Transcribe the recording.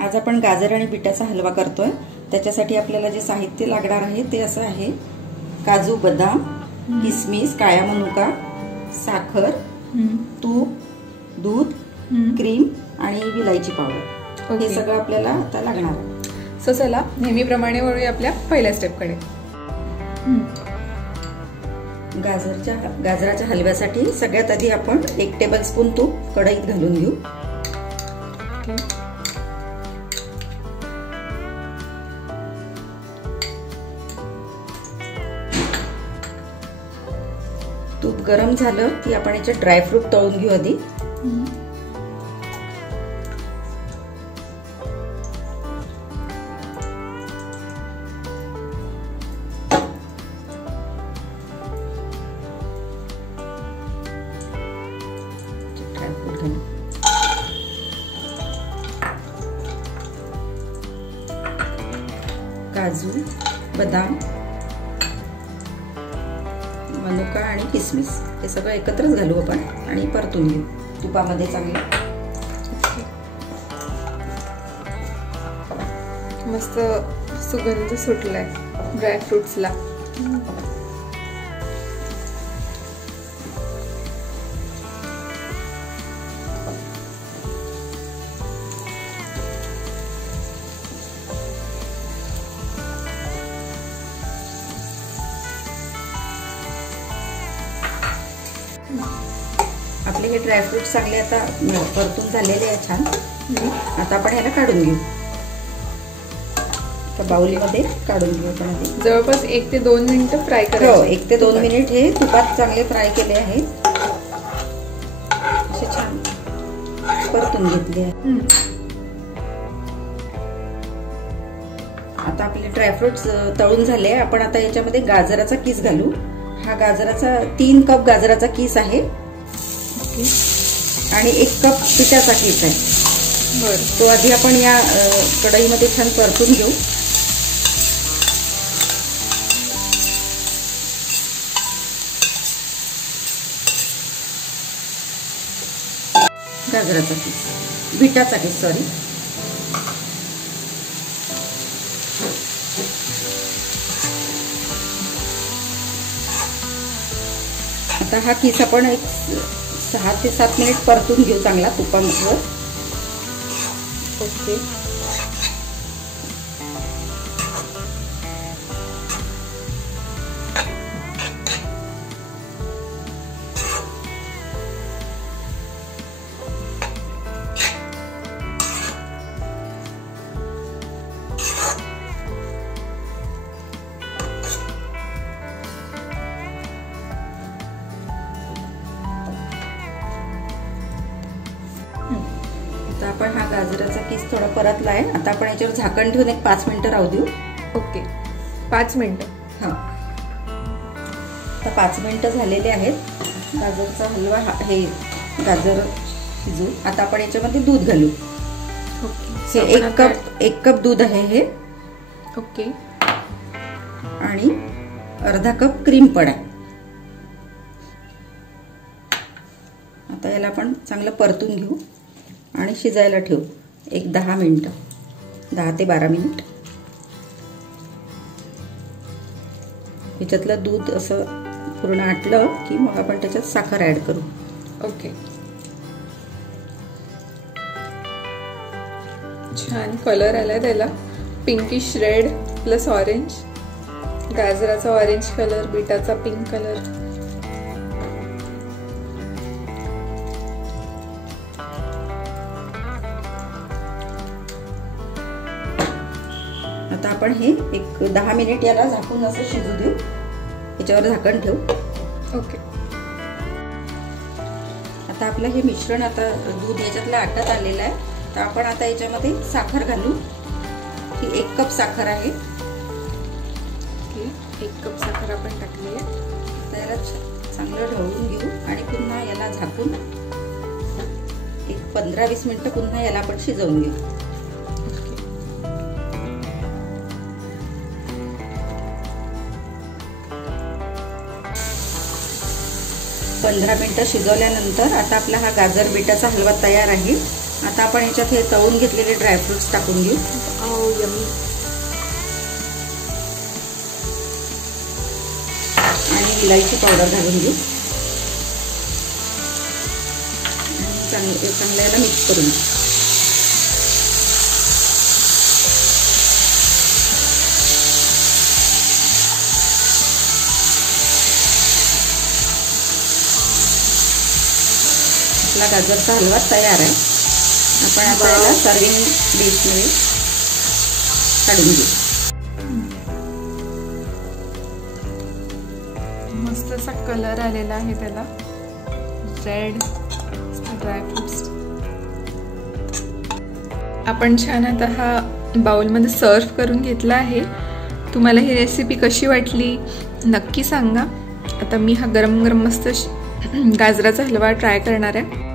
आज आपण गाजर आणि बीटाचा हलवा करतोय। त्याच्यासाठी आपल्याला जे साहित्य लागणार आहे ते असं आहे: काजू, बदाम, किसमिस, काळा मनुका, साखर, तूप, दूध, क्रीम आणि विलायची पावडर। हे सगळं आपल्याला आता लागणार आहे। सो चला नेहमीप्रमाणे वळूया आपल्या पहिल्या स्टेपकडे। गाजराच्या हलव्यासाठी सगळ्यात आधी आपण 1 टेबलस्पून तूप कढईत घालून घेऊ। तूप गरम झालं की आपण याचे ड्रायफ्रूट तळून घेऊ आधी। काजू, बदाम, मनुका आणि किसमिस हे सगळं एकत्रच घालू आपण आणि परतून घेऊ तुपामध्ये चांगलं। मस्त सुगंध सुटलाय ड्रायफ्रुट्सला। आपले हे ड्रायफ्रूट चांगले आता परतून झालेले आहे छान। आता आपण ह्याला काढून घेऊ, बाउलीमध्ये काढून घेऊ आपण आधी। जवळपास 1 ते 2 मिनिटं फ्राय करायचे। हो, 1 ते 2 मिनिट हे तुपात चांगले फ्राय केले आहे, असे छान परतून घेतले आहे। आता आपले ड्रायफ्रुट्स तळून झाले। आपण आता याच्यामध्ये गाजराचा किस घालू। हा गाजराचा 3 कप गाजराचा किस आहे आणि 1 कप पिठाचा किस आहे। बरं, तो आधी आपण या कढईमध्ये छान परतून घेऊ। गाजराचा किस, बीटाचा किस, सॉरी। आता हा किस आपण 6 ते 7 मिनिट परतून घेऊ चांगला तुपामध्ये। ओके, आता आपण हा गाजराचा किस थोडा परतला आहे। आता आपण याच्यावर झाकण ठेवून 5 मिनिटं राहू देऊ। ओके, 5 मिनिटं। हां, आता 5 मिनिटं झालेले आहेत। गाजरचा हलवा हे गाजर शिजू। आता आपण याच्यामध्ये दूध घालू। ओके, हे 1 कप दूध आहे हे। ओके, आणि अर्धा कप क्रीम पण आहे। आता याला आपण चांगलं परतून घेऊ आणि शिजायला ठेवू 10 मिनिटं, 10 ते 12 मिनिट। याच्यातलं दूध असं पूर्ण आटलं की मग आपण त्याच्यात साखर ऍड करू। ओके, छान कलर आलाय त्याला, पिंकिश रेड प्लस ऑरेंज। गाजराचा ऑरेंज कलर, बीटाचा पिंक कलर। आता आपण हे 10 मिनिट याला झाकून असं शिजू देऊ। याच्यावर झाकण ठेवू। ओके, आता आपलं हे मिश्रण, आता दूध याच्यातलं आटत आलेलं आहे। तर आपण आता याच्यामध्ये साखर घालू। ही 1 कप साखर आहे। ओके, 1 कप साखर आपण टाकली आहे। त्याला चांगलं ढवळून घेऊ आणि पुन्हा याला झाकून 15-20 मिनिटं पुन्हा याला आपण शिजवून घेऊ। 15 मिनिटं शिजवल्यानंतर आता आपला हा गाजर बीटाचा हलवा तयार आहे। आता आपण याच्यात हे तळून घेतलेले ड्रायफ्रुट्स टाकून घेऊ. यम्मी. आणि इलायची पावडर घालून घेऊ. चांगलं याला मिक्स करून घेऊ. आपला गाजरचा हलवा तयार आहे. आपण आता याला सर्विंग डिशमध्ये काढून घेऊ. मस्त असा कलर आलेला आहे त्याला, रेड ड्रायफ्रुट्स. आपण छान आता हा बाउलमध्ये सर्व करून घेतला आहे. तुम्हाला ही रेसिपी कशी वाटली नक्की सांगा. आता मी हा गरम गरम मस्त गाजराचा हलवा ट्राय करणार आहे.